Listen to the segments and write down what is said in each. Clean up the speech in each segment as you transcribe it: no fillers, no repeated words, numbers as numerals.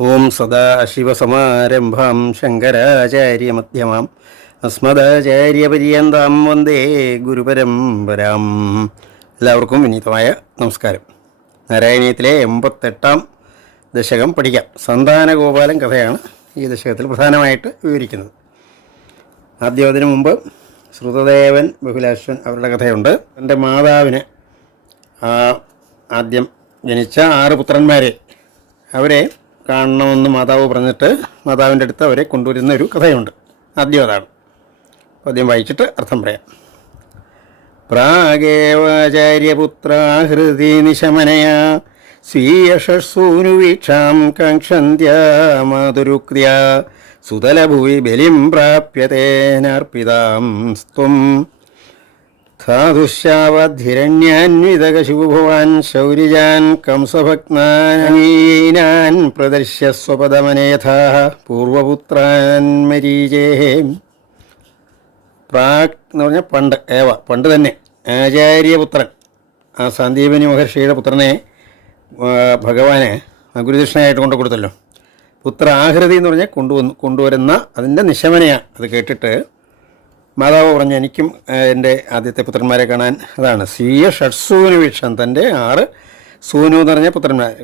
ഓം സദാശിവസമാരംഭാം ശങ്കരാചാര്യമധ്യമാം അസ്മദാചാര്യപര്യന്താം വന്ദേ ഗുരുപരമ്പരാം. എല്ലാവർക്കും വിനീതമായ നമസ്കാരം. നാരായണീയത്തിലെ 88-ാം ദശകം പഠിക്കാം. സന്താനഗോപാലൻ കഥയാണ് ഈ ദശകത്തിൽ പ്രധാനമായിട്ട് വിവരിക്കുന്നത്. ആദ്യം അതിനു മുമ്പ് ശ്രുതദേവൻ, ബഹുലാശ്വൻ അവരുടെ കഥയുണ്ട്. എൻ്റെ മാതാവിന് ആദ്യം ജനിച്ച 6 പുത്രന്മാരെ അവരെ കാണണമെന്ന് മാതാവ് പറഞ്ഞിട്ട് മാതാവിൻ്റെ അടുത്ത് അവരെ കൊണ്ടുവരുന്ന ഒരു കഥയുണ്ട്. ആദ്യം അതാണ്. ആദ്യം വായിച്ചിട്ട് അർത്ഥം പറയാം. പ്രാഗേവാചാര്യപുത്രാഹൃതി നിശമനയാ സ്വീയഷൂനുവീക്ഷാം കാക്ഷന്ത്യാ മാതുരുക്രിയാ സുതലഭുവി ബലിം പ്രാപ്യതേനാർപ്പിതാം സ്ത്വം ധാതുശ്യാവദ്ധിരണ്യാന്വിതകശുഭുവാൻ ശൗരിജാൻ കംസഭഗ്നാൻ പ്രദർശ്യ സ്വപദമനേഥാ പൂർവപുത്രാൻ മരീചേ. പ്രാക് എന്ന് പറഞ്ഞാൽ പണ്ട് തന്നെ ആചാര്യപുത്രൻ, ആ സന്ദീപനി മഹർഷിയുടെ പുത്രനെ ഭഗവാന് ഗുരുദക്ഷിണയായിട്ട് കൊണ്ടു കൊടുത്തല്ലോ. പുത്ര ആഹൃതി എന്ന് പറഞ്ഞാൽ കൊണ്ടുവരുന്ന അതിൻ്റെ നിശമനയാണ്. അത് കേട്ടിട്ട് മാതാവ് പറഞ്ഞു, എനിക്കും എൻ്റെ ആദ്യത്തെ പുത്രന്മാരെ കാണാൻ. അതാണ് സ്വീയ ഷഡ്സൂനു വീക്ഷം, തൻ്റെ 6 സൂനു എന്ന് പറഞ്ഞ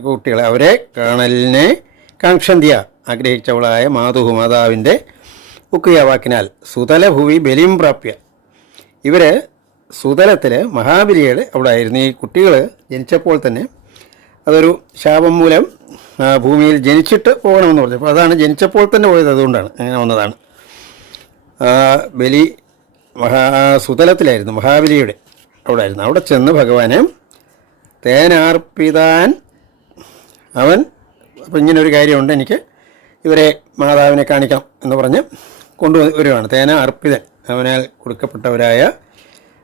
കുട്ടികളെ അവരെ കാണലിനെ കാക്ഷന്ത്യ ആഗ്രഹിച്ചവളായ മാതാവിൻ്റെ ഉക്കിയ വാക്കിനാൽ സുതലഭൂവി ബലിം പ്രാപ്യ. ഇവർ സുതലത്തിൽ മഹാബലിയുടെ അവിടെ ആയിരുന്നു. ഈ കുട്ടികൾ ജനിച്ചപ്പോൾ തന്നെ അതൊരു ശാപം മൂലം ഭൂമിയിൽ ജനിച്ചിട്ട് പോകണമെന്ന് പറഞ്ഞു. അപ്പോൾ അതാണ് ജനിച്ചപ്പോൾ തന്നെ പോയത്, അതുകൊണ്ടാണ് അങ്ങനെ വന്നതാണ്. ബലി സുതലത്തിലായിരുന്നു, മഹാബലിയുടെ അവിടെ ആയിരുന്നു. അവിടെ ചെന്ന് ഭഗവാന് തേനാർപ്പിതാൻ അവൻ അപ്പം ഇങ്ങനൊരു കാര്യമുണ്ട്, എനിക്ക് ഇവരെ മാതാവിനെ കാണിക്കാം എന്ന് പറഞ്ഞ് കൊണ്ടുവരുവാണ്. തേന അർപ്പിതൻ, അവനാൽ കൊടുക്കപ്പെട്ടവരായ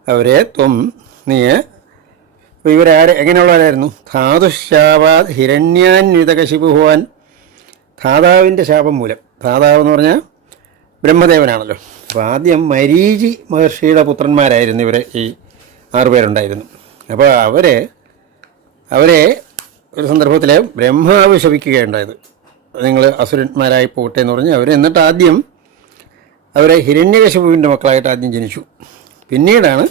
അവരെ നീ. അപ്പോൾ എങ്ങനെയുള്ളവരായിരുന്നു? ധാതുശാപാത് ഹിരണ്യാന്വിതകശിപുഭവാൻ, ധാതാവിൻ്റെ ശാപം മൂലം. ധാതാവ് എന്ന് പറഞ്ഞാൽ ബ്രഹ്മദേവനാണല്ലോ. അപ്പോൾ ആദ്യം മരീചി മഹർഷിയുടെ പുത്രന്മാരായിരുന്നു ഇവർ, ഈ 6 പേരുണ്ടായിരുന്നു. അപ്പോൾ അവരെ ഒരു സന്ദർഭത്തിൽ ബ്രഹ്മാവ് ശപിക്കുകയുണ്ടായത്, നിങ്ങൾ അസുരന്മാരായി പോകട്ടെ എന്ന് പറഞ്ഞ് അവർ. എന്നിട്ട് ആദ്യം അവരെ ഹിരണ്യകശിപുവിൻ്റെ മക്കളായിട്ട് ആദ്യം ജനിച്ചു. പിന്നീടാണ്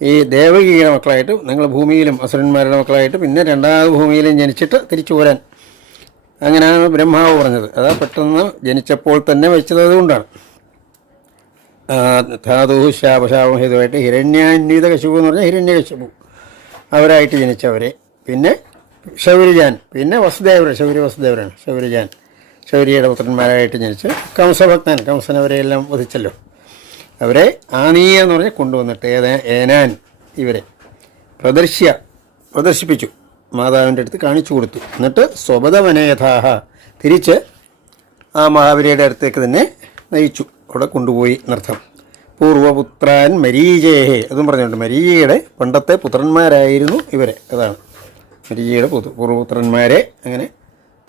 ഈ ദേവകിയുടെ മക്കളായിട്ട്, നിങ്ങൾ ഭൂമിയിലും അസുരന്മാരുടെ മക്കളായിട്ട്, പിന്നെ 2ാമത് ഭൂമിയിലും ജനിച്ചിട്ട് തിരിച്ചു പോരാൻ. അങ്ങനെയാണ് ബ്രഹ്മാവ് പറഞ്ഞത്. അതാ പെട്ടെന്ന് ജനിച്ചപ്പോൾ തന്നെ വെച്ചത്. അതുകൊണ്ടാണ് ധാതു ശാപഹേതുവായിട്ട് ഹിരണ്യാന്വിതകശിപു എന്ന് പറഞ്ഞാൽ ഹിരണ്യകശിപു അവരായിട്ട് ജനിച്ചവരെ. പിന്നെ ശൗര്യജാൻ, പിന്നെ വസുദേവരാണ് ശൗര്യജാൻ, ശൗര്യയുടെ പുത്രന്മാരായിട്ട് ജനിച്ച് കംസഭക്തൻ, കംസനവരെയെല്ലാം വധിച്ചല്ലോ. അവരെ ആനീയ എന്ന് പറഞ്ഞാൽ കൊണ്ടുവന്നിട്ട് ഏനാൻ ഇവരെ പ്രദർശിപ്പിച്ചു, മാതാവിൻ്റെ അടുത്ത് കാണിച്ചു കൊടുത്തു. എന്നിട്ട് സ്വപദമനയഥാഹ തിരിച്ച് ആ മഹാബലിയുടെ അടുത്തേക്ക് തന്നെ നയിച്ചു, അവിടെ കൊണ്ടുപോയി എന്നർത്ഥം. പൂർവപുത്രാൻ മരീചേഹേ, അതും പറഞ്ഞിട്ടുണ്ട്. മരീചയുടെ പണ്ടത്തെ പുത്രന്മാരായിരുന്നു ഇവരെ. അതാണ് മരീചയുടെ പൂർവപുത്രന്മാരെ അങ്ങനെ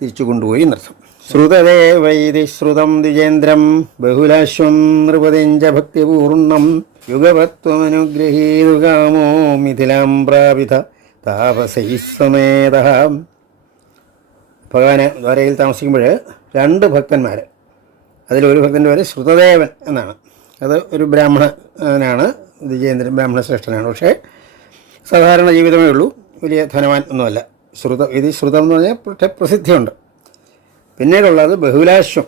തിരിച്ചു കൊണ്ടുപോയി എന്നർത്ഥം. ശ്രുതദേവൈതി ശ്രുതം ദ്വിജേന്ദ്രം ബഹുലാശ്വം നൃപതിഞ്ച ഭക്തിപൂർണ്ണം യുഗപത്വമനുഗ്രഹീതുകാമോ മിഥിലാം പ്രാപിത താപസൈസ്വമേത. ഭഗവാന് ദ്വാരകയിൽ താമസിക്കുമ്പോൾ 2 ഭക്തന്മാർ, അതിലൊരു ഭക്തൻ്റെ പേര് ശ്രുതദേവൻ എന്നാണ്. അത് ഒരു ബ്രാഹ്മണനാണ്, ദ്വിജേന്ദ്രൻ ബ്രാഹ്മണശ്രേഷ്ഠനാണ്. പക്ഷേ സാധാരണ ജീവിതമേ ഉള്ളൂ, വലിയ ധനവാൻ ഒന്നുമല്ല. ശ്രുതം എന്ന് പറഞ്ഞാൽ പ്രസിദ്ധിയുണ്ട്. പിന്നീടുള്ളത് ബഹുലാശ്വം,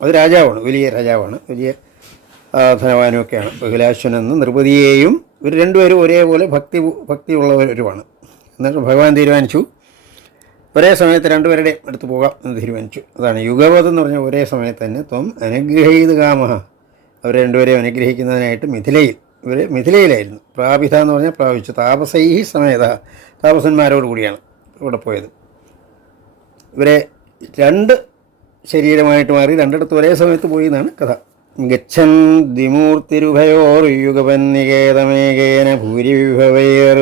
അത് രാജാവാണ്, വലിയ രാജാവാണ്, വലിയ ധനവാനുമൊക്കെയാണ്. ബഹുലാശ്വൻ എന്ന് നൃപതിയെയും ഇവർ 2 പേരും ഒരേപോലെ ഭക്തിയുള്ളവരുമാണ്. എന്നിട്ട് ഭഗവാൻ തീരുമാനിച്ചു ഒരേ സമയത്ത് 2 പേരുടെ അടുത്ത് പോകാം എന്ന് തീരുമാനിച്ചു. അതാണ് യുഗവത് എന്ന് പറഞ്ഞാൽ ഒരേ സമയത്ത് തന്നെ അനുഗ്രഹീത് കാമഹ, അവർ 2 പേരെയും അനുഗ്രഹിക്കുന്നതിനായിട്ട് മിഥിലയിലായിരുന്നു. പ്രാപിത എന്ന് പറഞ്ഞാൽ പ്രാപിച്ചു. താപസൈഹി സമേത, താപസന്മാരോട് കൂടിയാണ് ഇവിടെ പോയത്. ഇവരെ 2 ശരീരമായിട്ട് മാറി 2 ഒരേ സമയത്ത് പോയി എന്നാണ് കഥ. ഗച്ഛൻ ദ്വിമൂർത്തിരുഭയോർ യുഗപന്നികേതമേകേന ഭൂരിവിഭവൈർ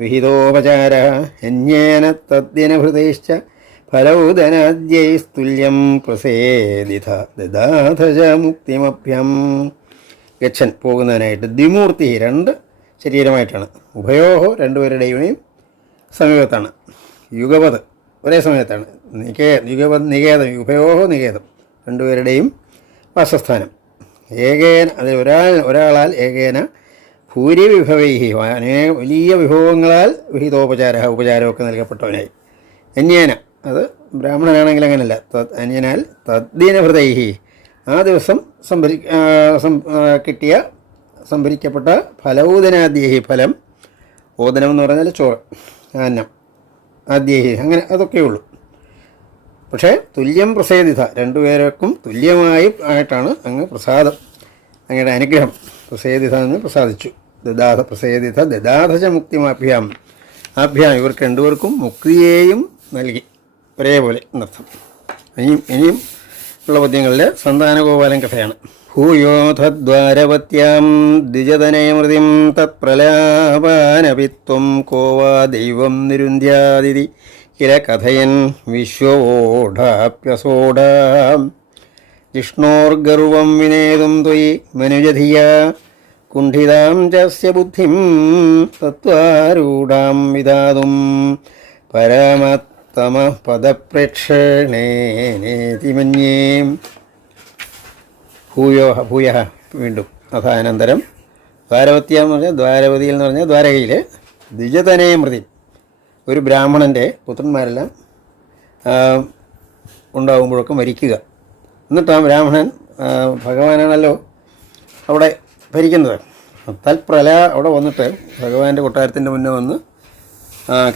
വിഹിതോപചാര ഹന്യേന തദ്ദിനഭൃതൈശ്ച ഫലൗദനാദ്യൈസ്തുല്യം പ്രസേദിത ദദാഥ മുക്തിമഭ്യം. ഗച്ഛൻ പോകുന്നതിനായിട്ട്, ദ്വിമൂർത്തി 2 ശരീരമായിട്ടാണ്, ഉഭയോഹോ 2 പേരുടെയും സമീപത്താണ്. യുഗപത് ഒരേ സമയത്താണ്. നികേതം ഉഭയോഹോ നികേതം, രണ്ടുപേരുടെയും വാസസ്ഥാനം. ഏകേന അതിൽ ഒരാളാൽ ഏകേന ഭൂരിവിഭവൈഹി വലിയ വിഭവങ്ങളാൽ ഉപചാരമൊക്കെ നൽകപ്പെട്ടവനായി. അന്യേന അത് ബ്രാഹ്മണനാണെങ്കിൽ അങ്ങനല്ല, അന്യനാൽ തദ്ദീനഭൃതൈഹി ആ ദിവസം സംഭരിക്കപ്പെട്ട ഫലൗദനാദ്യേഹി ഫലം, ഓദനം എന്ന് പറഞ്ഞാൽ ചോറ്, അന്നം, ആദ്യേഹി അങ്ങനെ അതൊക്കെയുള്ളൂ. പക്ഷേ തുല്യം പ്രസേദിത രണ്ടുപേർക്കും തുല്യമായി ആയിട്ടാണ് അങ്ങ് പ്രസാദം, അങ്ങയുടെ അനുഗ്രഹം പ്രസേദിത എന്ന് പ്രസാദിച്ചു. ദദാധ മുക്തിമാഭ്യാം ഇവർക്ക് രണ്ടുപേർക്കും മുക്തിയെയും നൽകി ഒരേപോലെ എന്നർത്ഥം. ഇനിയും ഉള്ള പദ്യങ്ങളിൽ സന്താനഗോപാലൻ കഥയാണ്. ഭൂയോധദ്വാരവത്യാം ദ്വിജതനയമൃതിം തത്പ്രലാപാനപിത്വം കോവാ ദൈവം നിരുന്ധ്യാദിതി കില കഥയൻ വിശ്വോഢാപ്യസോഢാം ജിഷ്ണോർഗർവം വിനേതും ത്വയി മനുജധിയ കുണ്ഠിതാം ചസ്യ ബുദ്ധിം തത്വാരൂഢാം വിധാതും പരമത്തമ പദപ്രേക്ഷണേനേതി മന്യേ. ഭൂയ വീണ്ടും അഥാനന്തരം ദ്വാരവത്യ എന്ന് പറഞ്ഞാൽ ദ്വാരവതിയിൽ എന്ന് പറഞ്ഞാൽ ദ്വാരകയിൽ ദ്വിജതനയമൃതി ഒരു ബ്രാഹ്മണൻ്റെ പുത്രന്മാരെല്ലാം ഉണ്ടാകുമ്പോഴൊക്കെ മരിക്കുക. എന്നിട്ട് ആ ബ്രാഹ്മണൻ ഭഗവാനാണല്ലോ അവിടെ ഭരിക്കുന്നത്. അവിടെ വന്നിട്ട് ഭഗവാന്റെ കൊട്ടാരത്തിൻ്റെ മുന്നേ വന്ന്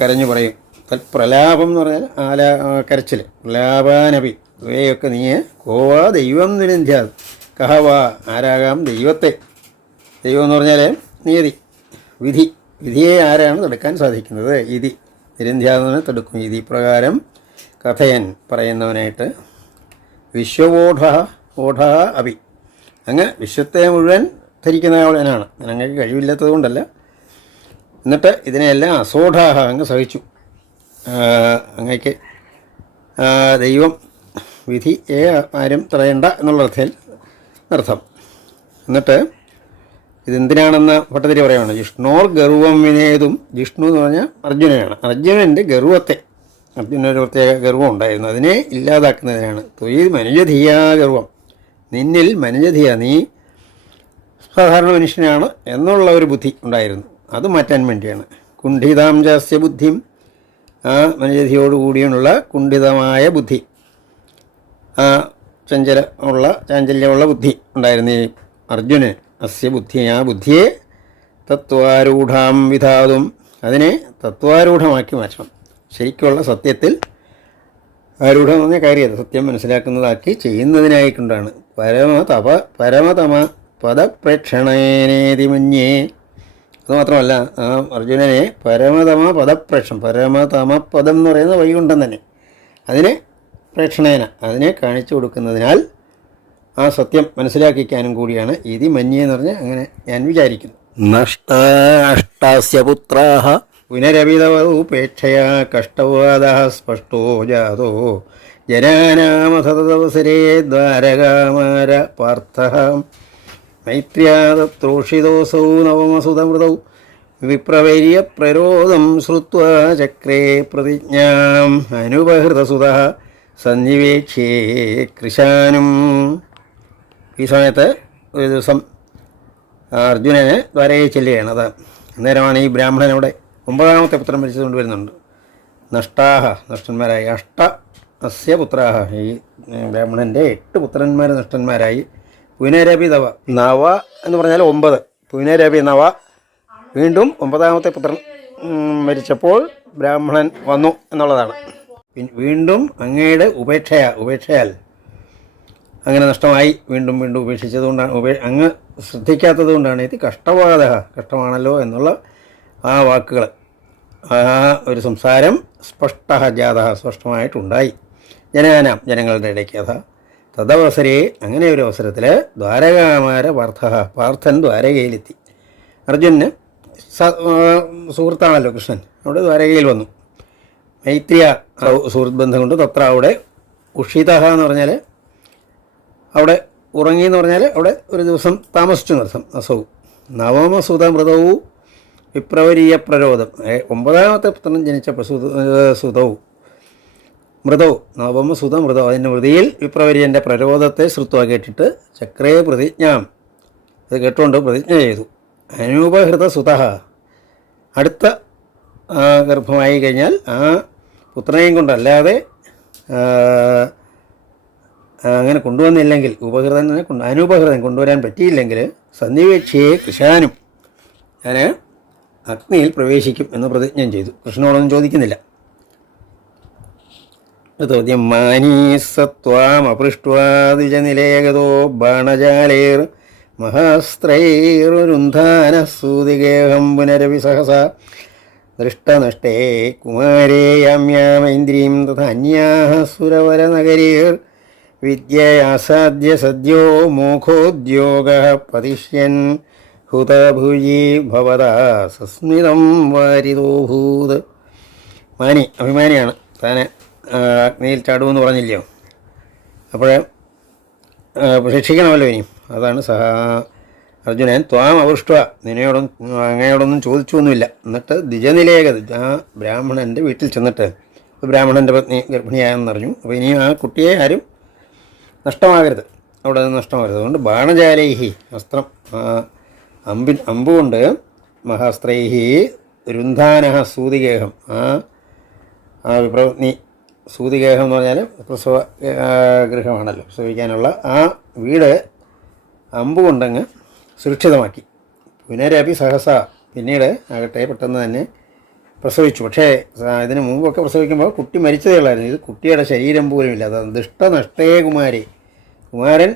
കരഞ്ഞു പറയും. തൽപ്രലാപം എന്ന് പറഞ്ഞാൽ കരച്ചിൽ. പ്രലാപാനപി ഇവയൊക്കെ നീ കോവാ ദൈവം നിരന്ധ്യാ കഹവാ ആരാകാം ദൈവത്തെ. ദൈവം എന്ന് പറഞ്ഞാൽ നിയതി, വിധിയെ ആരാണ് തടുക്കാൻ സാധിക്കുന്നത്? ഇതി നിരന്ധ്യാതനെ തടുക്കും. ഇതി പ്രകാരം കഥയൻ പറയുന്നവനായിട്ട് വിശ്വവോഢ അഭി അങ്ങ് വിശ്വത്തെ മുഴുവൻ ധരിക്കുന്നവനാണ്. അങ്ങക്ക് കഴിവില്ലാത്തത് കൊണ്ടല്ല. എന്നിട്ട് ഇതിനെല്ലാം അസോഢാഹ അങ്ങ് സഹിച്ചു. അങ്ങക്ക് ദൈവം വിധിയെ ആരും തടയണ്ട എന്നുള്ള അർത്ഥം. എന്നിട്ട് ഇതെന്തിനാണെന്ന് ഭട്ടതിരി പറയുകയാണ്. ജിഷ്ണോർ ഗർവം വിനേതും. ജിഷ്ണു എന്ന് പറഞ്ഞാൽ അർജുനനാണ്. അർജുനൻ്റെ ഗർവത്തെ, അർജുനൊരു പ്രത്യേക ഗർവം ഉണ്ടായിരുന്നു, അതിനെ ഇല്ലാതാക്കുന്നതിനാണ്. തൊഴിൽ മനുജധിയാ ഗർവം, നിന്നിൽ മനുജധിയ നീ സാധാരണ മനുഷ്യനാണ് എന്നുള്ള ഒരു ബുദ്ധി ഉണ്ടായിരുന്നു, അത് മാറ്റാൻ വേണ്ടിയാണ്. കുണ്ഠിതാം ജാസ്യ ബുദ്ധിം, ആ മനുജധിയോടുകൂടിയുള്ള കുണ്ഠിതമായ ബുദ്ധി, ആ ചാഞ്ചല്യമുള്ള ബുദ്ധി ഉണ്ടായിരുന്നു ഈ അർജുനൻ. അസ്യ ബുദ്ധി, ആ ബുദ്ധിയെ തത്വാരൂഢാം വിധാതും അതിനെ തത്വാരൂഢമാക്കി മാറ്റണം. ശരിക്കുള്ള സത്യത്തിൽ ആരൂഢം എന്ന് പറഞ്ഞ കാര്യം സത്യം മനസ്സിലാക്കുന്നതാക്കി ചെയ്യുന്നതിനായിക്കൊണ്ടാണ്. പരമതമ പദപ്രേക്ഷണേനേതി മന്യേ. അതുമാത്രമല്ല, ആ അർജുനനെ പരമതമ പരമതമ പദം എന്ന് പറയുന്ന വൈകുണ്ഠം തന്നെ, അതിനെ പ്രേക്ഷണേന അതിനെ കാണിച്ചു കൊടുക്കുന്നതിനാൽ ആ സത്യം മനസ്സിലാക്കിക്കാനും കൂടിയാണ് ഇതി മന്യേ എന്ന് പറഞ്ഞാൽ അങ്ങനെ ഞാൻ വിചാരിക്കുന്നു. നഷ്ടാസ്യ പുത്രാഹ പുനരവിതവൂപേക്ഷയാ കഷ്ടവാദഃ സ്പഷ്ടോ ജാതോ ജനാനാമസതവസരേ ദ്വാരകാമാര പാർത്ഥഃ മൈത്ര്യാതത്രോഷിതോസൗ നവമസുതമൃതൗ വിപ്രവൈര്യപ്രരോദം ശ്രുത്വാ ചക്രേ പ്രതിജ്ഞാം അനുപഹൃതസുതഃ സന്നിവേക്ഷ്യേ കൃശാനും. ഈ സമയത്ത് ഒരു ദിവസം അർജുനന് ദ്വാരകയിൽ ചെല്ലുകയാണ്. അന്നേരമാണ് ഈ ബ്രാഹ്മണനവിടെ 9ാമത്തെ പുത്രൻ മരിച്ചുകൊണ്ട് വരുന്നുണ്ട്. നഷ്ടന്മാരായി. അസ്യ പുത്രാഹ, ഈ ബ്രാഹ്മണൻ്റെ 8 പുത്രന്മാർ നഷ്ടന്മാരായി. പുനരപി നവ എന്ന് പറഞ്ഞാൽ 9. പുനരപി നവ, വീണ്ടും 9ാമത്തെ പുത്രൻ മരിച്ചപ്പോൾ ബ്രാഹ്മണൻ വന്നു എന്നുള്ളതാണ്. വീണ്ടും അങ്ങയുടെ ഉപേക്ഷയാൽ അങ്ങനെ നഷ്ടമായി. വീണ്ടും ഉപേക്ഷിച്ചതുകൊണ്ടാണ്, അങ്ങ് ശ്രദ്ധിക്കാത്തത് കൊണ്ടാണ് ഇത് കഷ്ടമാണല്ലോ എന്നുള്ള ആ വാക്കുകൾ, ആ ഒരു സംസാരം സ്പഷ്ടമായിട്ടുണ്ടായി. ജനങ്ങളുടെ ഇടയ്ക്ക്. തദവസരേ, അങ്ങനെ ഒരു അവസരത്തിൽ ദ്വാരകാമാര പാർത്ഥൻ ദ്വാരകയിലെത്തി. അർജുനന് സുഹൃത്താണല്ലോ കൃഷ്ണൻ, അവിടെ ദ്വാരകയിൽ വന്നു. മൈത്രിയ സുഹൃത്ത് ബന്ധം കൊണ്ട് തത്ര അവിടെ ഉഷിത എന്ന് പറഞ്ഞാൽ അവിടെ ഉറങ്ങി എന്ന് പറഞ്ഞാൽ അവിടെ ഒരു ദിവസം താമസിച്ചു എന്നർത്ഥം. അസൗ നവമസുതമൃതവും വിപ്രവരീയ പ്രരോധം, 9ാമത്തെ പുത്രൻ ജനിച്ച സുതവും മൃതോ നവമസുത മൃതോ അതിൻ്റെ മൃതിയിൽ വിപ്രവര്യൻ്റെ പ്രരോധത്തെ ശ്രുത്വ കേട്ടിട്ട് ചക്രേ പ്രതിജ്ഞാം അത് കേട്ടുകൊണ്ട് പ്രതിജ്ഞ ചെയ്തു. അനൂപഹൃത സുത അടുത്ത ഗർഭമായി കഴിഞ്ഞാൽ ആ പുത്രനെയും കൊണ്ടല്ലാതെ അങ്ങനെ കൊണ്ടുവന്നില്ലെങ്കിൽ ഉപഹൃതനെ അനൂപഹൃതൻ കൊണ്ടുവരാൻ പറ്റിയില്ലെങ്കിൽ സന്നിവേക്ഷിയെ കൃശാനും ഞാൻ അഗ്നിയിൽ പ്രവേശിക്കും എന്ന് പ്രതിജ്ഞ ചെയ്തു. കൃഷ്ണനോടൊന്നും ചോദിക്കുന്നില്ല. ചോദ്യം മാനീസത്വാമപൃഷ്ട്വാദിജനിലേഗതോ ബാണജാലേർ മഹാസ്ത്രൈരുരുന്ധാനസൂതികേഹം പുനരവി സഹസ ദൃഷ്ടനഷ്ടേ കുമാരേ യാമ്യാമൈന്ദ്രീം തഥാ അന്യാഃ സുരവരനഗരീർ വിദ്യയാസാദ്യ സദ്യോ മോഘോദ്യോഗഃ പതിഷ്യൻ ഹുതഭുജി ഭവതാ സസ്മിതം വാരിതോഭൂത്. മാനി അഭിമാനിയാണ്, താനെ അഗ്നിയിൽ ചാടുമെന്ന് പറഞ്ഞില്ലയോ, അപ്പോൾ ശിക്ഷിക്കണമല്ലോ ഇനിയും. അതാണ് അർജുനൻ ത്വാം അപൃഷ്ട അങ്ങയോടൊന്നും ചോദിച്ചൊന്നുമില്ല. എന്നിട്ട് ദ്വിജനിലേഖത് ആ ബ്രാഹ്മണൻ്റെ വീട്ടിൽ ചെന്നിട്ട് ബ്രാഹ്മണൻ്റെ പത്നി ഗർഭിണിയായെന്ന് അറിഞ്ഞു. അപ്പോൾ ഇനിയും ആ കുട്ടിയെ ആരും നഷ്ടമാകരുത്, അവിടെ നിന്ന് നഷ്ടമാകരുത്. അതുകൊണ്ട് ബാണജാലൈഹി അസ്ത്രം അമ്പുകൊണ്ട് മഹാസ്ത്രൈഹി രുന്ധാനഹ സൂതികേഹം ആ വിപ്രപത്നി സൂതികേഹം എന്ന് പറഞ്ഞാൽ പ്രസവ ഗൃഹമാണല്ലോ, പ്രസവിക്കാനുള്ള ആ വീട് അമ്പുകൊണ്ടങ്ങ് സുരക്ഷിതമാക്കി. പുനരപി സഹസ പിന്നീട് ആകട്ടെ പെട്ടെന്ന് തന്നെ പ്രസവിച്ചു. പക്ഷേ ഇതിന് മുമ്പൊക്കെ പ്രസവിക്കുമ്പോൾ കുട്ടി മരിച്ചതേ ഉള്ളായിരുന്നു. ഇത് കുട്ടിയുടെ ശരീരം പോലും ഇല്ല. അത് ദുഷ്ടനഷ്ടേ കുമാരി, കുമാരൻ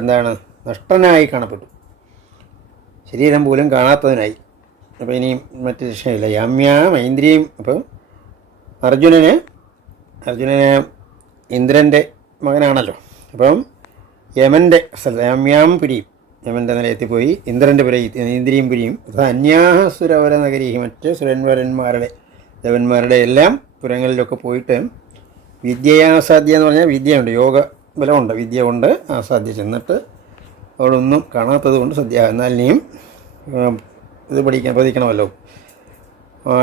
എന്താണ് നഷ്ടനായി കാണപ്പെട്ടു, ശരീരം പോലും കാണാത്തതിനായി. അപ്പോൾ ഇനിയും മറ്റ് രക്ഷയില്ല. യാമ്യാം ഐന്ദ്രിയും. അപ്പം അർജുനന് ഇന്ദ്രൻ്റെ മകനാണല്ലോ. അപ്പം യമൻ്റെ യാമ്യാം പുരിയും യമൻ്റെ നിലയെത്തിപ്പോയി ഇന്ദ്രൻ്റെ ഇന്ദ്രിയും പുരിയും അന്യാഹ സുരവര നഗരി മറ്റ് സുരന്വരന്മാരുടെ ദേവന്മാരുടെ എല്ലാം പുരങ്ങളിലൊക്കെ പോയിട്ട് വിദ്യയാസാധ്യ എന്ന് പറഞ്ഞാൽ വിദ്യയുണ്ട്, യോഗ ബലമുണ്ട്, വിദ്യ കൊണ്ട് ആസാധ്യ ചെന്നിട്ട് അവിടെ ഒന്നും കാണാത്തത് കൊണ്ട് സദ്യ. എന്നാൽ ഇനിയും ഇത് പഠിക്കണമല്ലോ.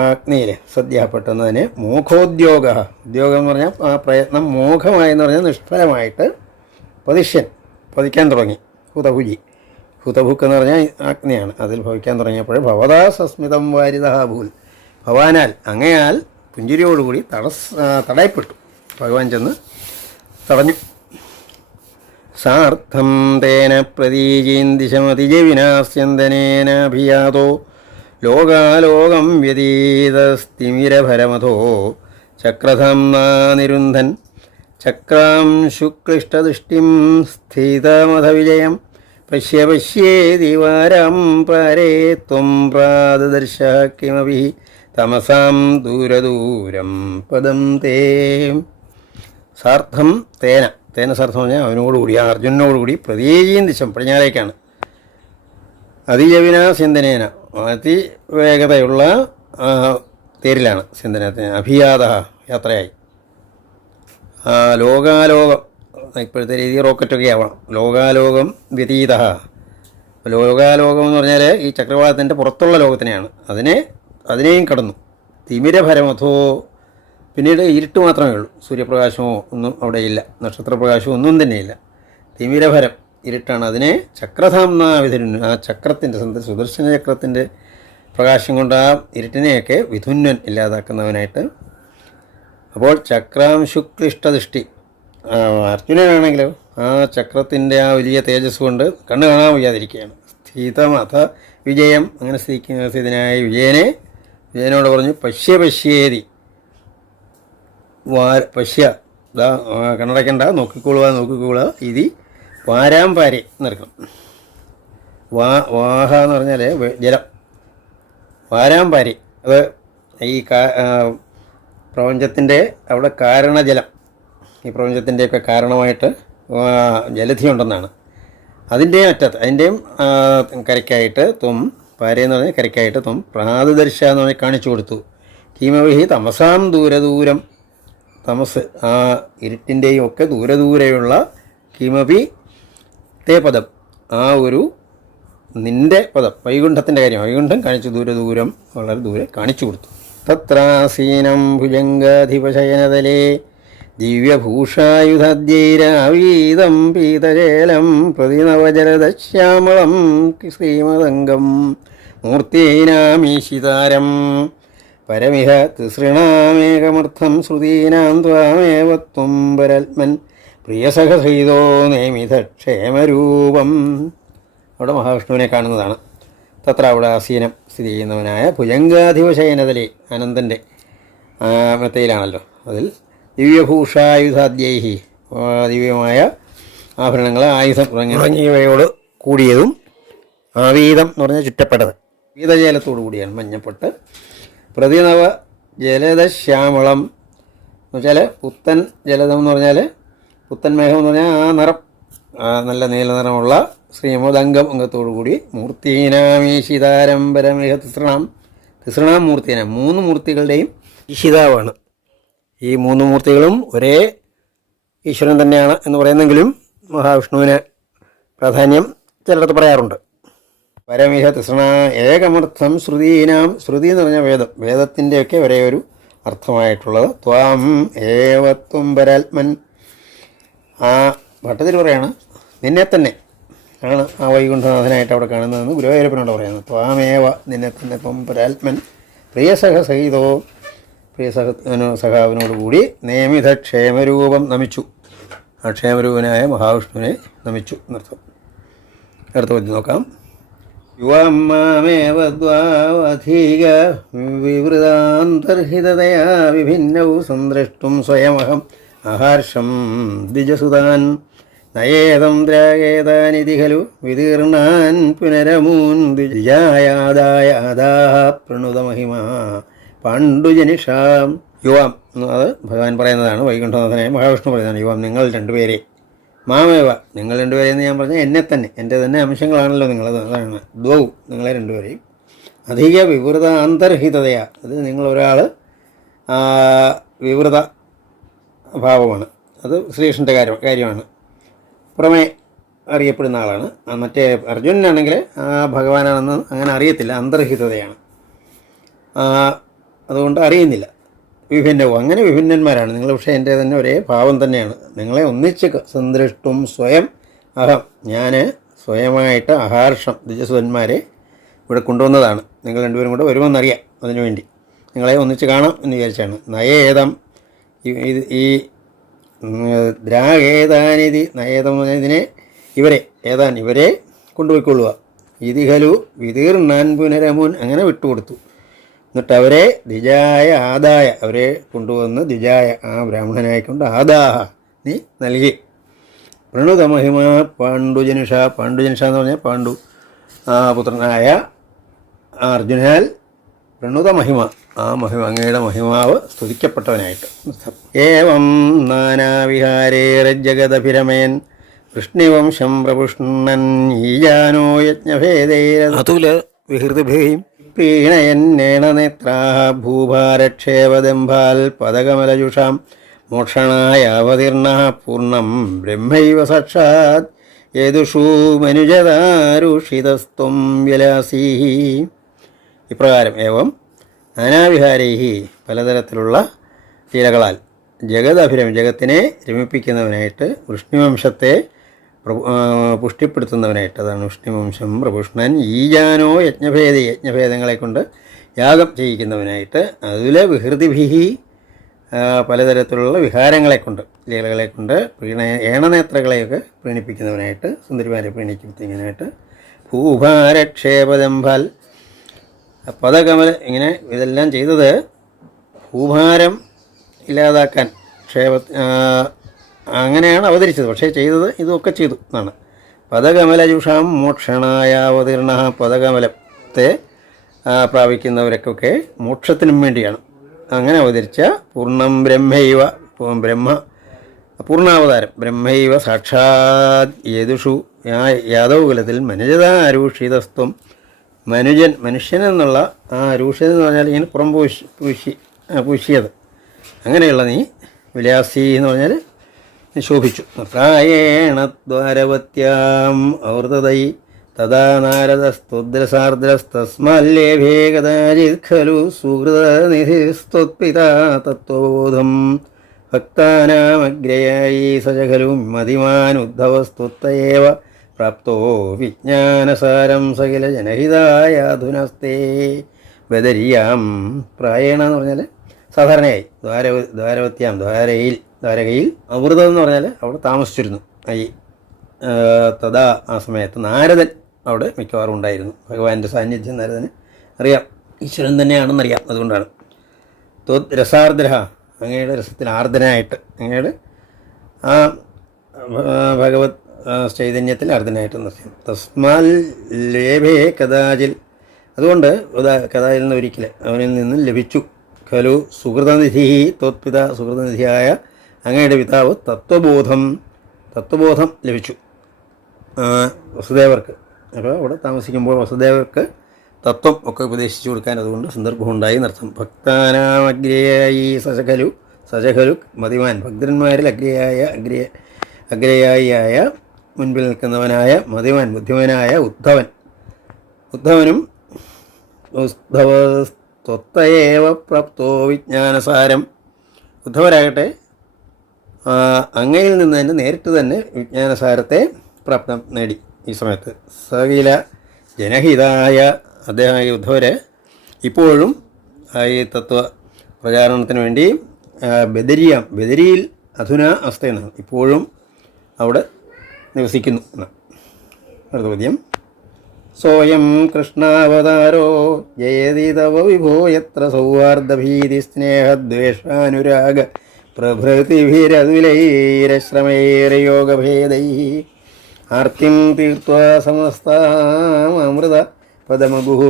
അഗ്നിയിൽ സദ്യ പെട്ടെന്ന് തന്നെ മോഘോദ്യോഗ, ഉദ്യോഗം എന്ന് പറഞ്ഞാൽ ആ പ്രയത്നം മോഘമായെന്ന് പറഞ്ഞാൽ നിഷ്ഫലമായിട്ട് പതിക്കാൻ തുടങ്ങി. ഹുതഭുക്ക് എന്ന് പറഞ്ഞാൽ അഗ്നിയാണ്, അതിൽ ഭവിക്കാൻ തുടങ്ങിയപ്പോൾ ഭവതാ സസ്മിതം വാരിതഃ ഭൂൽ ഭവാനാൽ അങ്ങയാൽ പുഞ്ചിരിയോടുകൂടി തടയപ്പെട്ടു. ഭഗവാൻ ചെന്ന് തടഞ്ഞു. സാർത്ഥം തേന പ്രതീചീന്ദിശമതിജവിനാസ്യന്തനേനാഭിയാതോ ലോകാലോകം വ്യതീതസ്തിമിരഭരമധോ ചക്രധാംനാ നിരുന്ധൻ ചക്രാം ശുക്ലിഷ്ടദൃഷ്ടിം സ്ഥിതമധവിജയം പശ്യേതി വാരം പാരേ ത്വം പ്രാദദർശ കിമപി തമസാം ദൂരദൂരം പദം തേ. സാർത്ഥം തേന സാർത്ഥം പറഞ്ഞാൽ അവനോടുകൂടി ആ അർജുനോടുകൂടി പ്രതീചീം ദിശം പടിഞ്ഞാറേക്കാണ്. അതിജവിന സിന്ധനേന അതിവേഗതയുള്ള തേരിലാണ് സിന്ധനത്തിന് അഭിയാത യാത്രയായി. ലോകാലോകം ഇപ്പോഴത്തെ രീതി റോക്കറ്റൊക്കെ ആവണം. ലോകാലോകം വ്യതീത. ലോകാലോകം എന്ന് പറഞ്ഞാൽ ഈ ചക്രവാളത്തിൻ്റെ പുറത്തുള്ള ലോകത്തിനെയാണ്. അതിനെയും കടന്നു. തിമിരഭരമഥോ പിന്നീട് ഇരുട്ട് മാത്രമേ ഉള്ളൂ, സൂര്യപ്രകാശമോ ഒന്നും അവിടെയില്ല, നക്ഷത്രപ്രകാശമോ ഒന്നും തന്നെയില്ല. തിമിരഭരം ഇരുട്ടാണ്. അതിനെ ചക്രധാംന വിധുന്വൻ, ആ ചക്രത്തിൻ്റെ സുദർശന ചക്രത്തിൻ്റെ പ്രകാശം കൊണ്ട് ആ ഇരുട്ടിനെയൊക്കെ വിധുന്വൻ ഇല്ലാതാക്കുന്നവനായിട്ട്. അപ്പോൾ ചക്രാം ശുക്ലിഷ്ടദൃഷ്ടി അർജുനനാണെങ്കിലോ ആ ചക്രത്തിൻ്റെ ആ വലിയ തേജസ് കൊണ്ട് കണ്ണു കാണാൻ വയ്യാതിരിക്കുകയാണ്. സ്ഥിതം അഥ വിജയം, അങ്ങനെ സ്ഥിതനായ വിജയനോട് പറഞ്ഞു പശ്യേതി കണ്ണടയ്ക്കണ്ട, നോക്കിക്കോളുക ഇതി വാരാംപാരെ എന്നെടുക്കണം. വാഹ എന്ന് പറഞ്ഞാൽ ജലം, വാരാംപാരെ അത് ഈ പ്രപഞ്ചത്തിൻ്റെ അവിടെ കാരണജലം, ഈ പ്രപഞ്ചത്തിൻ്റെയൊക്കെ കാരണമായിട്ട് ജലധി ഉണ്ടെന്നാണ്. അതിൻ്റെയും അറ്റത്ത് അതിൻ്റെയും കരയ്ക്കായിട്ട് ത്വം പാരയെന്ന് പറഞ്ഞാൽ കരയ്ക്കായിട്ട് ത്വം പ്രാദദർശ എന്ന് പറഞ്ഞാൽ കാണിച്ചു കൊടുത്തു. കീമവിഹി തമസാം ദൂരം തമസ് ആ ഇരുട്ടിൻ്റെയും ഒക്കെ ദൂരെയുള്ള കിമപി തേ പദം ആ ഒരു നിൻ്റെ പദം വൈകുണ്ഠത്തിൻ്റെ കാര്യം, വൈകുണ്ഠം കാണിച്ചു ദൂരം വളരെ ദൂരെ കാണിച്ചു കൊടുത്തു. തത്രാസീനം ഭുജംഗാധിപശയനതലേ ദിവ്യഭൂഷായുധദ്യൈരാവീതം പീതജേലം പ്രതിനവജലദശ്യാമളം ശ്രീമദംഗം മൂർത്തീനാമീശിതാരം പരമിഹ തിസൃണാമേകമർത്ഥം ശ്രുതീനാം ത്വാമേവ ത്വം പരാത്മൻ പ്രിയസഖസഹിതോ നേമിത ക്ഷേമരൂപം. അവിടെ മഹാവിഷ്ണുവിനെ കാണുന്നതാണ്. തത്ര അവിടെ ആസീനം സ്ഥിതി ചെയ്യുന്നവനായ ഭുജംഗാധിപശയനതലേ അനന്തൻ്റെ മെത്തയിലാണല്ലോ. അതിൽ ദിവ്യഭൂഷായുധാദ്യൈഹി ദിവ്യമായ ആഭരണങ്ങൾ, ആയുധം തുടങ്ങിയവയോട് കൂടിയതും ആവീതം എന്ന് പറഞ്ഞാൽ ചുറ്റപ്പെട്ടത്, വീതജലത്തോടു കൂടിയാണ് മഞ്ഞപ്പെട്ട്. പ്രതിനവ ജലദശ്യാമളം എന്ന് വെച്ചാൽ പുത്തൻ ജലദം എന്ന് പറഞ്ഞാൽ പുത്തൻ മേഘം എന്ന് പറഞ്ഞാൽ ആ നിറം, നല്ല നീല നിറമുള്ള ശ്രീമദംഗം അംഗത്തോടു കൂടി മൂർത്തീനാമീശിതാരം പരമിഹ തിസൃണാം മൂർത്തീനാം 3 മൂർത്തികളുടെയും ഈശിതാവാണ്. ഈ 3 മൂർത്തികളും ഒരേ ഈശ്വരൻ തന്നെയാണ് എന്ന് പറയുന്നെങ്കിലും മഹാവിഷ്ണുവിന് പ്രാധാന്യം ചിലയിടത്ത് പറയാറുണ്ട്. പരമിഹ തിസൃണ ഏകമർത്ഥം ശ്രുതീനാം, ശ്രുതി എന്ന് പറഞ്ഞാൽ വേദം, വേദത്തിൻ്റെയൊക്കെ ഒരേ ഒരു അർത്ഥമായിട്ടുള്ളത്. ത്വാം ഏവത്വം പരാത്മൻ, ആ ഭട്ടത്തിൽ പറയാണ് നിന്നെ തന്നെ ആണ് ആ വൈകുണ്ഠനാഥനായിട്ട് അവിടെ കാണുന്നതെന്ന് ഗുരുവായൂരപ്പനോട് പറയുന്നത്. ത്വാമേവ നിന്നെ തന്നെ ത്വം പരാത്മൻ പ്രിയസഖസഹിതോ, സഖാവിനോട് കൂടി നിയമിത ക്ഷേമരൂപം നമിച്ചു. ആ ക്ഷേമരൂപനായ മഹാവിഷ്ണുവിനെ നമിച്ചു എന്നർത്ഥം. അടുത്ത പദ്യം നോക്കാം. യുവാമേവ ദ്വാവധീക വിവൃതാന്തർഹിതതയാ വിഭിന്നൗ സന്ദ്രഷ്ടും സ്വയമഹം അഹർഷം ദ്വിജസുതാൻ നയേതം ദ്രാഗേതാനിധി ഖലു വിതീർണാൻ പുനരമൂൻ ദ്വിജായാദായ അദാഹ പ്രണുതമഹിമാ പാണ്ഡുജനിഷാം. യുവാം, അത് ഭഗവാൻ പറയുന്നതാണ്, വൈകുണ്ഠനാഥനായ മഹാവിഷ്ണു പറയുന്നതാണ്. യുവാം, നിങ്ങൾ 2 പേരെ, മാമേവ നിങ്ങൾ 2 പേരെന്ന് ഞാൻ പറഞ്ഞാൽ എന്നെ തന്നെ, എൻ്റെ തന്നെ അംശങ്ങളാണല്ലോ നിങ്ങൾ, അതാണ് ദ്വൗ നിങ്ങളെ 2 പേരെയും. അധിക വിവൃത അന്തർഹിതതയാ, അത് നിങ്ങളൊരാൾ വിവൃത ഭാവമാണ്, അത് ശ്രീകൃഷ്ണൻ്റെ കാര്യമാണ്, പുറമേ അറിയപ്പെടുന്ന ആളാണ്. മറ്റേ അർജുനനാണെങ്കിൽ ഭഗവാനാണെന്ന് അങ്ങനെ അറിയത്തില്ല, അന്തർഹിതതയാണ്, അതുകൊണ്ട് അറിയുന്നില്ല. വിഭിന്നവും, അങ്ങനെ വിഭിന്നന്മാരാണ് നിങ്ങൾ, പക്ഷേ എൻ്റെ തന്നെ ഒരേ ഭാവം തന്നെയാണ്. നിങ്ങളെ ഒന്നിച്ച് സന്ദൃഷ്ടും സ്വയം അഹം, ഞാൻ സ്വയമായിട്ട് അഹാർഷം ദ്വിജസുതന്മാരെ ഇവിടെ കൊണ്ടുവന്നതാണ്. നിങ്ങൾ 2 പേരും കൂടെ വരുമെന്നറിയാം, അതിനുവേണ്ടി നിങ്ങളെ ഒന്നിച്ച് കാണാം എന്ന് വിചാരിച്ചാണ്. നയേതം, ഈ ദ്രാഗേതാനിധി, നയേതം എന്ന് പറഞ്ഞാൽ ഇതിനെ, ഇവരെ, ഏതാൻ ഇവരെ കൊണ്ടുപോയിക്കൊള്ളുക. ഇതിഹലു വിതീർണാൻ പുനരമുൻ, അങ്ങനെ വിട്ടുകൊടുത്തു. എന്നിട്ട് അവരെ ദ്വിജായ ആദായ, അവരെ കൊണ്ടുവന്ന് ദ്വിജായ ആ ബ്രാഹ്മണനായിക്കൊണ്ട് ആദാഹ നീ നൽകി. പ്രണുതമഹിമ പാണ്ഡുജനിഷ, പാണ്ഡുജനിഷ എന്ന് പറഞ്ഞാൽ പാണ്ഡു പുത്രനായ അർജുനാൽ പ്രണുതമഹിമ, ആ മഹിമ അങ്ങയുടെ മഹിമാവ് സ്തുതിക്കപ്പെട്ടവനായിട്ട്. ഏവം നാനാവിഹാരേരജഗദഭിരമേൻ വൃഷ്ണിവംശം പ്രപുഷ്ണൻ ഈജാനോ യജ്ഞഭേദൈരതുല വിഹൃതിഭേയും പ്രീണയന്നേണനേത്രാഹ ഭൂഭാരക്ഷേപദംഭാൽ പദകമലജുഷാം മോക്ഷണായാവതീർണ പൂർണ്ണം ബ്രഹ്മൈവ സാക്ഷാത് യേതുഷു മനുജതാരുഷിതസ്ത്വം വ്യലാസീ. ഇപ്രകാരം ഏവം നാനാവിഹാരൈഹി, പലതരത്തിലുള്ള ലീലകളാൽ ജഗദഭിരം, ജഗത്തിനെ രമിപ്പിക്കുന്നവനായിട്ട്, വൃഷ്ണിവംശത്തെ പുഷ്ടിപ്പെടുത്തുന്നവനായിട്ട്, അതാണ് വൃഷ്ണിവംശം പ്രപുഷ്ണൻ. ഈജാനോ യജ്ഞഭേദി, യജ്ഞഭേദങ്ങളെ കൊണ്ട് യാഗം ചെയ്യിക്കുന്നവനായിട്ട്, അതിലെ വിഹൃതിഭിഹി, പലതരത്തിലുള്ള വിഹാരങ്ങളെ കൊണ്ട്, ലീലകളെ കൊണ്ട് ഏണനേത്രകളെയൊക്കെ പ്രീണിപ്പിക്കുന്നവനായിട്ട്, സുന്ദരിമാരെ പ്രീണിപ്പിക്കുന്നതിനായിട്ട്. ഭൂഭാരക്ഷേപദംഭാൽ, പദകമല, ഇങ്ങനെ ഇതെല്ലാം ചെയ്തത് ഭൂഭാരം ഇല്ലാതാക്കാൻ, അങ്ങനെയാണ് അവതരിച്ചത്. പക്ഷേ ചെയ്തത് ഇതൊക്കെ ചെയ്തു എന്നാണ്. പദകമലജുഷാം മോക്ഷണായ അവതീർണ, പദകമലത്തെ പ്രാപിക്കുന്നവർക്കൊക്കെ മോക്ഷത്തിനും വേണ്ടിയാണ് അങ്ങനെ അവതരിച്ച പൂർണ്ണം ബ്രഹ്മൈവ, പൂർണ്ണാവതാരം ബ്രഹ്മൈവ സാക്ഷാത് യേതുഷു, യാദവകുലത്തിൽ മനുജതാരൂഷിതസ്ത്വം, മനുഷ്യനെന്നുള്ള ആ രൂഷിതെന്ന് പറഞ്ഞാൽ ഇങ്ങനെ പുറം പൂശിയത്, അങ്ങനെയുള്ള നീ വിലാസി എന്ന് പറഞ്ഞാൽ ശോഭിച്ചു. പ്രായേണ ദ്വാരവത്യാം ഔർതൈ തഥാ നാരദസ്തുദ്രസാർദ്രസ്തസ്മല്ലേഭേ കദാചിത് ഖലു സുഹൃതനിധിസ്ത്വത്പിതാ തത്വബോധം ഭക്താനാമഗ്രയായി സച ഖലു മതിമാൻ ഉദ്ധവസ്തുത്തയേവ പ്രാപ്തോ വിജ്ഞാനസാരം സകില ജനഹിതായ അധുനസ്തേ ബദരിയാം. പ്രായേണ എന്ന് പറഞ്ഞാൽ സാധാരണയായി ദ്വാരകയിൽ അമൃതം എന്ന് പറഞ്ഞാൽ അവിടെ താമസിച്ചിരുന്നു. ഈ തഥാ ആ സമയത്ത് നാരദൻ അവിടെ മിക്കവാറും ഉണ്ടായിരുന്നു. ഭഗവാന്റെ സാന്നിധ്യം നാരദന് അറിയാം, ഈശ്വരൻ തന്നെയാണെന്നറിയാം. അതുകൊണ്ടാണ് രസാർദ്ര, അങ്ങയുടെ രസത്തിൽ ആർദ്രനായിട്ട്, അങ്ങയുടെ ആ ഭഗവത് ചൈതന്യത്തിൽ ആർദ്രനായിട്ട് നസ്യം. തസ്മാൽ ലേഭേ കഥാചിൽ, അതുകൊണ്ട് കഥാചിൽ നിന്ന് ഒരിക്കൽ അവനിൽ നിന്നും ലഭിച്ചു. ഖലു സുഹൃതനിധി ത്വത്പിത, സുഹൃതനിധിയായ അങ്ങയുടെ പിതാവ് തത്വബോധം ലഭിച്ചു വസുദേവർക്ക്. അപ്പോൾ അവിടെ താമസിക്കുമ്പോൾ വസുദേവർക്ക് തത്വം ഒക്കെ ഉപദേശിച്ചു കൊടുക്കാൻ അതുകൊണ്ട് സന്ദർഭമുണ്ടായി എന്നർത്ഥം. ഭക്താനാമഗ്രയായി സചഖലു മതിമാൻ, ഭക്തന്മാരിൽ അഗ്രയായിയായ മുൻപിൽ നിൽക്കുന്നവനായ മതിമാൻ, ബുദ്ധിമാനായ ഉദ്ധവനും ത്വത്തയേവ പ്രാപ്തോ വിജ്ഞാനസാരം, ഉദ്ധവരാകട്ടെ അങ്ങയിൽ നിന്ന് തന്നെ നേരിട്ട് തന്നെ വിജ്ഞാനസാരത്തെ പ്രാപ്തം നേടി. ഈ സമയത്ത് സകില ജനഹിതായ അദ്ദേഹം ഈ ഉദ്ധവര് ഇപ്പോഴും ഈ തത്വ പ്രചാരണത്തിന് വേണ്ടി ബദരിയിൽ അധുന അവസ്ഥയെന്നാണ്, ഇപ്പോഴും അവിടെ നിവസിക്കുന്നു എന്നാണ്. അടുത്ത ചോദ്യം. സോയം കൃഷ്ണാവതാരോ ജയതി തവ വിഭോ യത്ര സൗഹാർദ്ദഭീതി സ്നേഹദ്വേഷാനുരാഗ പ്രഭൃതിഭിരതുലൈരശ്രമൈരയോഗഭേദൈ ആർത്തിം തീർത്വാ സമസ്താമൃത പദമഗുഃ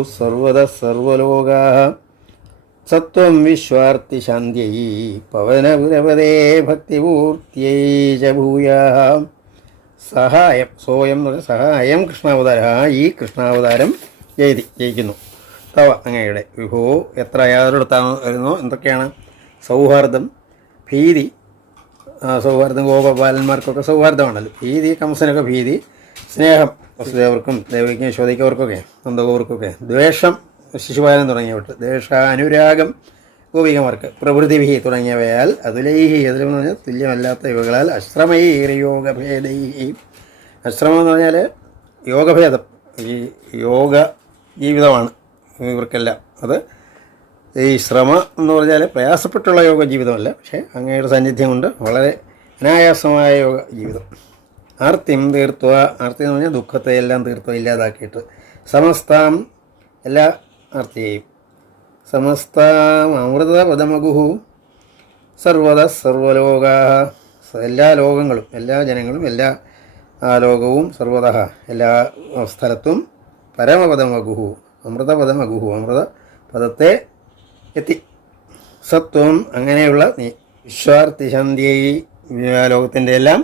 സർവലോകാഃ സത്വം വിശ്വാർത്തിശാന്ത്യൈ പവനപുരപദേ ഭക്തിപൂർത്യൈ ച ഭൂയാഃ. സഹായം, സോയം എന്ന് പറഞ്ഞാൽ സഹായം കൃഷ്ണാവതാര, ഈ കൃഷ്ണാവതാരം ജയിക്കുന്നു. തവ അങ്ങയുടെ വിഭോ എത്ര യാതൊരിടത്താണോ എന്തൊക്കെയാണ് സൗഹാർദ്ദം, ഭീതി, സൗഹാർദ്ദം ഗോപബാലന്മാർക്കൊക്കെ സൗഹാർദ്ദമാണല്ലോ, ഭീതി കംസനൊക്കെ ഭീതി, സ്നേഹം വസുദേവർക്കും ദേവകിക്കും യശോദയ്ക്കവർക്കൊക്കെ നന്ദഗോവർക്കൊക്കെ, ദ്വേഷം ശിശുപാലൻ തുടങ്ങിയവർക്ക്, ദ്വേഷാനുരാഗം ഗോപികമാർക്ക്, പ്രഭൃതിഭി തുടങ്ങിയവയാൽ അതുലൈഹി, അതിലെന്ന് പറഞ്ഞാൽ തുല്യമല്ലാത്ത ഇവകളാൽ അശ്രമൈർയോഗഭേദൈഹി, അശ്രമം എന്ന് പറഞ്ഞാൽ യോഗഭേദം, ഈ യോഗ ജീവിതമാണ് ഇവർക്കെല്ലാം. അത് ഈ ശ്രമം എന്ന് പറഞ്ഞാൽ പ്രയാസപ്പെട്ടുള്ള യോഗ ജീവിതമല്ല, പക്ഷേ അങ്ങയുടെ സാന്നിധ്യം കൊണ്ട് വളരെ അനായാസമായ യോഗ ജീവിതം. ആർത്തിം തീർത്തുക, ആർത്തി എന്ന് പറഞ്ഞാൽ ദുഃഖത്തെ എല്ലാം തീർത്തുക, ഇല്ലാതാക്കിയിട്ട്. സമസ്താം, എല്ലാ ആർത്തിയെയും. സമസ്താം അമൃത പദമഗുഹു സർവലോകാഃ, എല്ലാ ലോകങ്ങളും, എല്ലാ ജനങ്ങളും, എല്ലാ ലോകവും, സർവതഃ എല്ലാ സ്ഥലത്തും, പരമപദമഗുഹു അമൃതപദമഗുഹു അമൃതപദത്തെ എത്തി. സത്വം അങ്ങനെയുള്ള നീ വിശ്വാർത്തിശാന്തിയെ, ലോകത്തിൻ്റെ എല്ലാം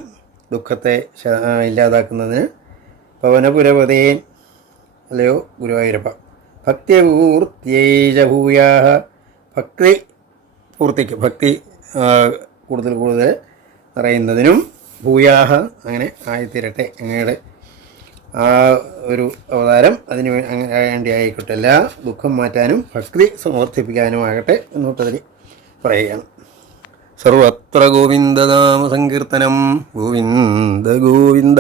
ദുഃഖത്തെ ഇല്ലാതാക്കുന്നതിന് പവനപുരപതേ, അല്ലയോ ഗുരുവായൂരപ്പ. ഭക്തിപൂർത്യൈ ച ഭൂയാഃ, ഭക്തി പൂർത്തിക്ക്, ഭക്തി കൂടുതൽ നിറയുന്നതിനും ഭൂയാഹ അങ്ങനെ ആയിത്തീരട്ടെ. അങ്ങയുടെ ആ ഒരു അവതാരം അതിന് വേണ്ടി ആയിക്കോട്ടെ, എല്ലാ ദുഃഖം മാറ്റാനും ഭക്തി സമർത്ഥിപ്പിക്കാനുമാകട്ടെ എന്നൊട്ടതിൽ പറയുകയാണ്. സർവത്ര ഗോവിന്ദനാമ സങ്കീർത്തനം, ഗോവിന്ദ ഗോവിന്ദ.